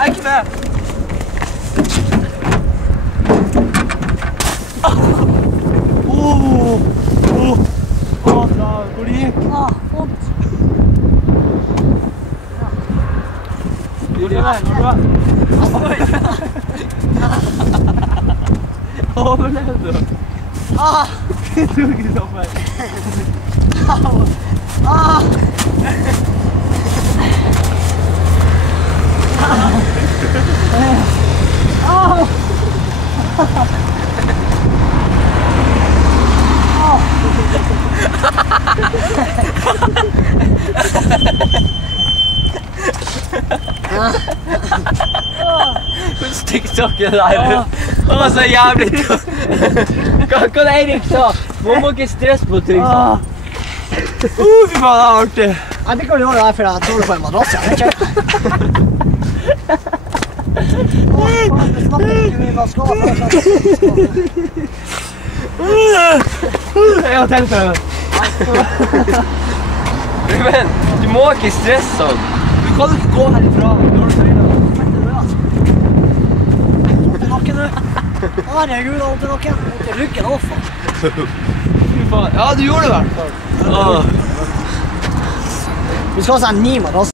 er ikke med. Da, hvor det gikk? Vondt. Gjorde det der, overlevde du? Det tok ikke så feil. Hvordan TikToken der? Det var så jævlig tøft. Hva det Eirik sa? Man må ikke stresse på ting sånn. Fy faen, det var artig. Jeg liker å gjøre det her for jeg tror det på en madrass, jeg vet ikke. Det smakker ikke mye hva skal være. Jeg har tenkt meg det. Men, du må ikke stresse sånn. Du kan ikke gå herifra. Nakken du. Herregud, jeg holdt i nakken. Holdt i ryggen også. Fy faen. Ja, du gjorde det i hvert fall. Vi skal ha sånn 9 madrass.